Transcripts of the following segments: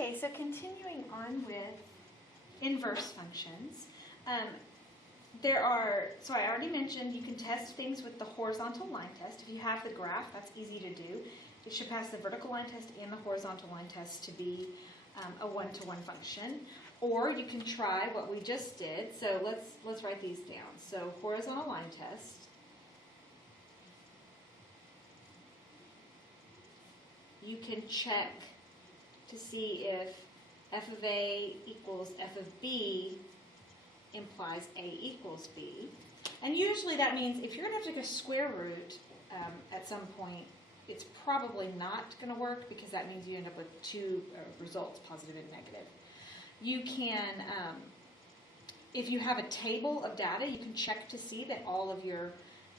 Okay, so continuing on with inverse functions. So I already mentioned you can test things with the horizontal line test. If you have the graph, that's easy to do. It should pass the vertical line test and the horizontal line test to be a one-to-one function. Or you can try what we just did. So let's write these down. So horizontal line test. You can check to see if f of a equals f of b implies a equals b. And usually that means if you're going to have to take a square root at some point, it's probably not going to work because that means you end up with two results, positive and negative. You can, if you have a table of data, you can check to see that all of your,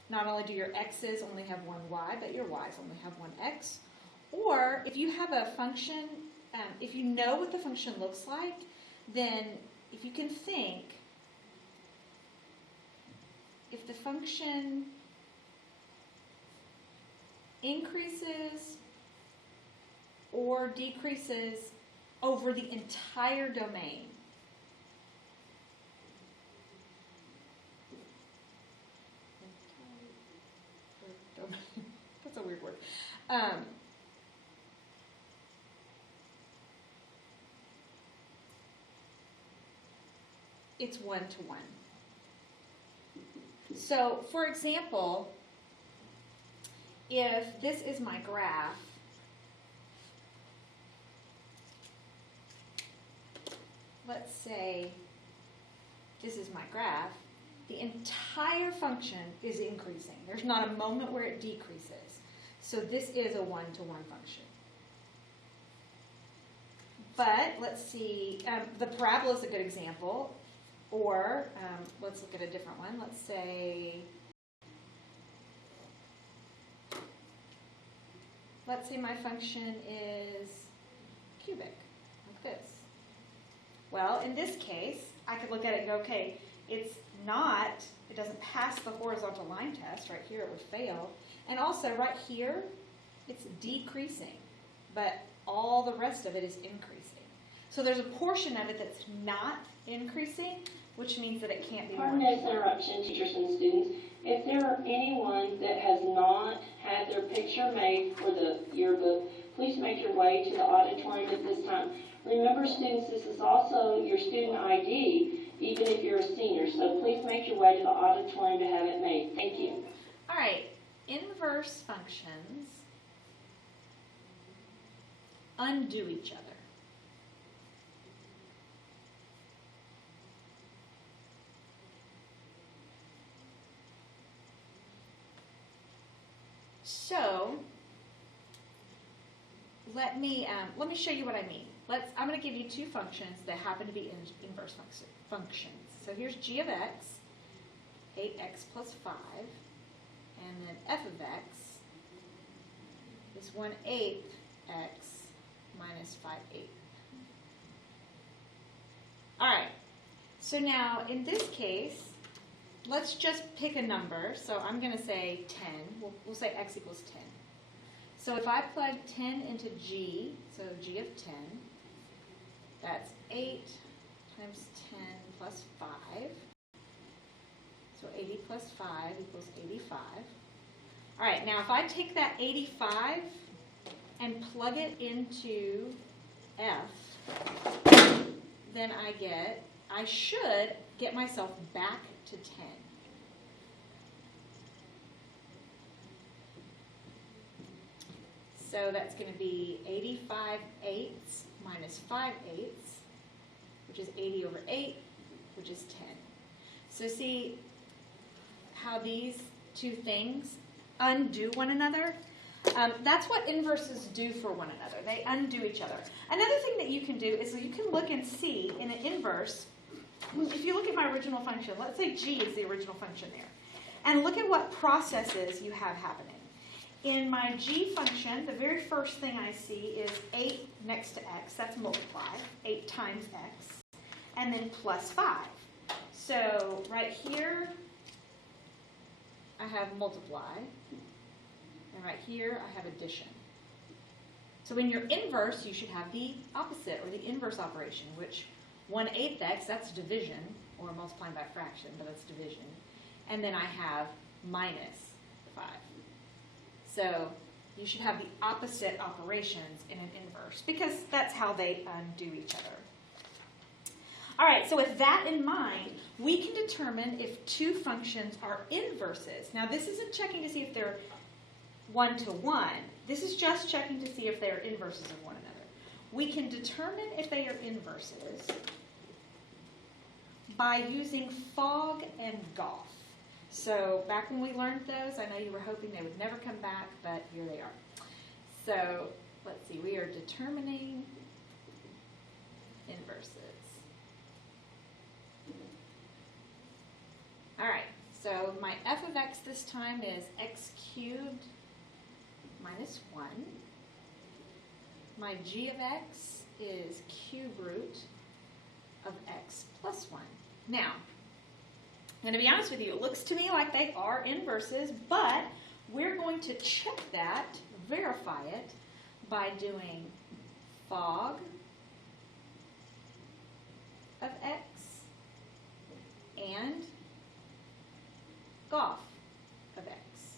not only do your x's only have one y, but your y's only have one x. Or if you have a function, if you know what the function looks like, then if you can think, if the function increases or decreases over the entire domain, that's a weird word. It's one-to-one. So, for example, if this is my graph, let's say this is my graph, the entire function is increasing. There's not a moment where it decreases. So this is a one-to-one function. But let's see, the parabola is a good example. Or let's look at a different one. Let's say my function is cubic, like this. Well, in this case, I could look at it and go, okay, it doesn't pass the horizontal line test. Right here it would fail. And also right here, it's decreasing, but all the rest of it is increasing. So there's a portion of it that's not increasing, which means that it can't be. Pardon this interruption, teachers and students. If there are anyone that has not had their picture made for the yearbook, please make your way to the auditorium at this time. Remember, students, this is also your student ID, even if you're a senior. So please make your way to the auditorium to have it made. Thank you. All right, inverse functions undo each other. So let me show you what I mean. I'm going to give you two functions that happen to be inverse functions. So here's g of x, 8x plus 5, and then f of x is 1/8 x minus 5/8. All right. So now in this case, let's just pick a number. So I'm going to say 10. We'll say x equals 10. So if I plug 10 into g, so g of 10, that's 8 times 10 plus 5. So 80 plus 5 equals 85. All right, now if I take that 85 and plug it into f, then I should get myself back to 10. So that's going to be 85/8 minus 5/8, which is 80 over 8, which is 10. So see how these two things undo one another? That's what inverses do for one another. They undo each other. Another thing that you can do is you can look and see in an inverse, if you look at my original function, let's say g is the original function there, and look at what processes you have happening. In my g function, the very first thing I see is 8 next to x, that's multiply, 8 times x, and then plus 5. So right here, I have multiply, and right here I have addition. So in your inverse, you should have the opposite, or the inverse operation, which 1/8 x, that's division, or multiplying by fraction, but that's division. And then I have minus 5. So you should have the opposite operations in an inverse, because that's how they undo each other. All right, so with that in mind, we can determine if two functions are inverses. Now, this isn't checking to see if they're 1-to-1. This is just checking to see if they are inverses of one another. We can determine if they are inverses by using Fogg and Goff. So back when we learned those, I know you were hoping they would never come back, but here they are. So let's see, we are determining inverses. All right, so my f of x this time is x cubed minus 1. My g of x is cube root of x plus 1. Now, I'm going to be honest with you, it looks to me like they are inverses, but we're going to check that, verify it, by doing Fogg of x and Goff of x.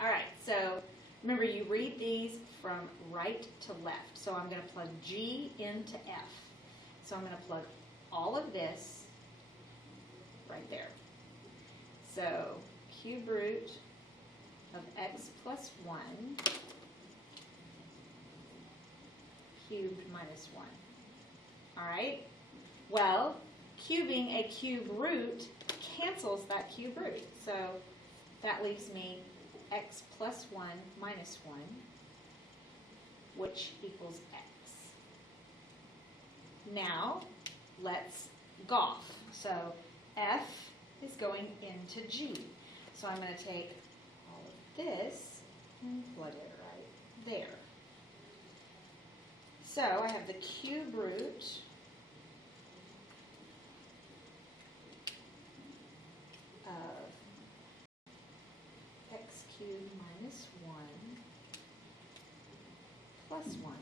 All right, so remember you read these from right to left. So I'm going to plug g into f. So I'm going to plug all of this right there. So cube root of x plus 1 cubed minus 1. All right? Well, cubing a cube root cancels that cube root. So that leaves me x plus 1 minus 1, which equals x. Now, let's Goff. So f is going into g. So I'm going to take all of this and plug it right there. So I have the cube root of x cubed minus 1 plus 1.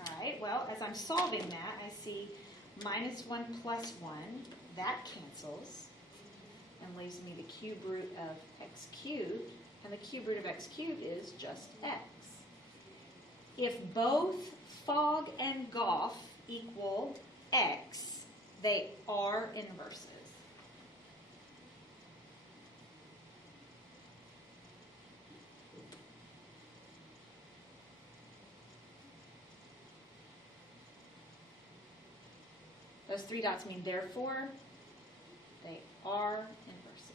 All right, well, as I'm solving that, I see minus 1 plus 1. That cancels and leaves me the cube root of x cubed, and the cube root of x cubed is just x. If both Fogg and Goff equal x, they are inverses. Those 3 dots mean therefore they are inverses.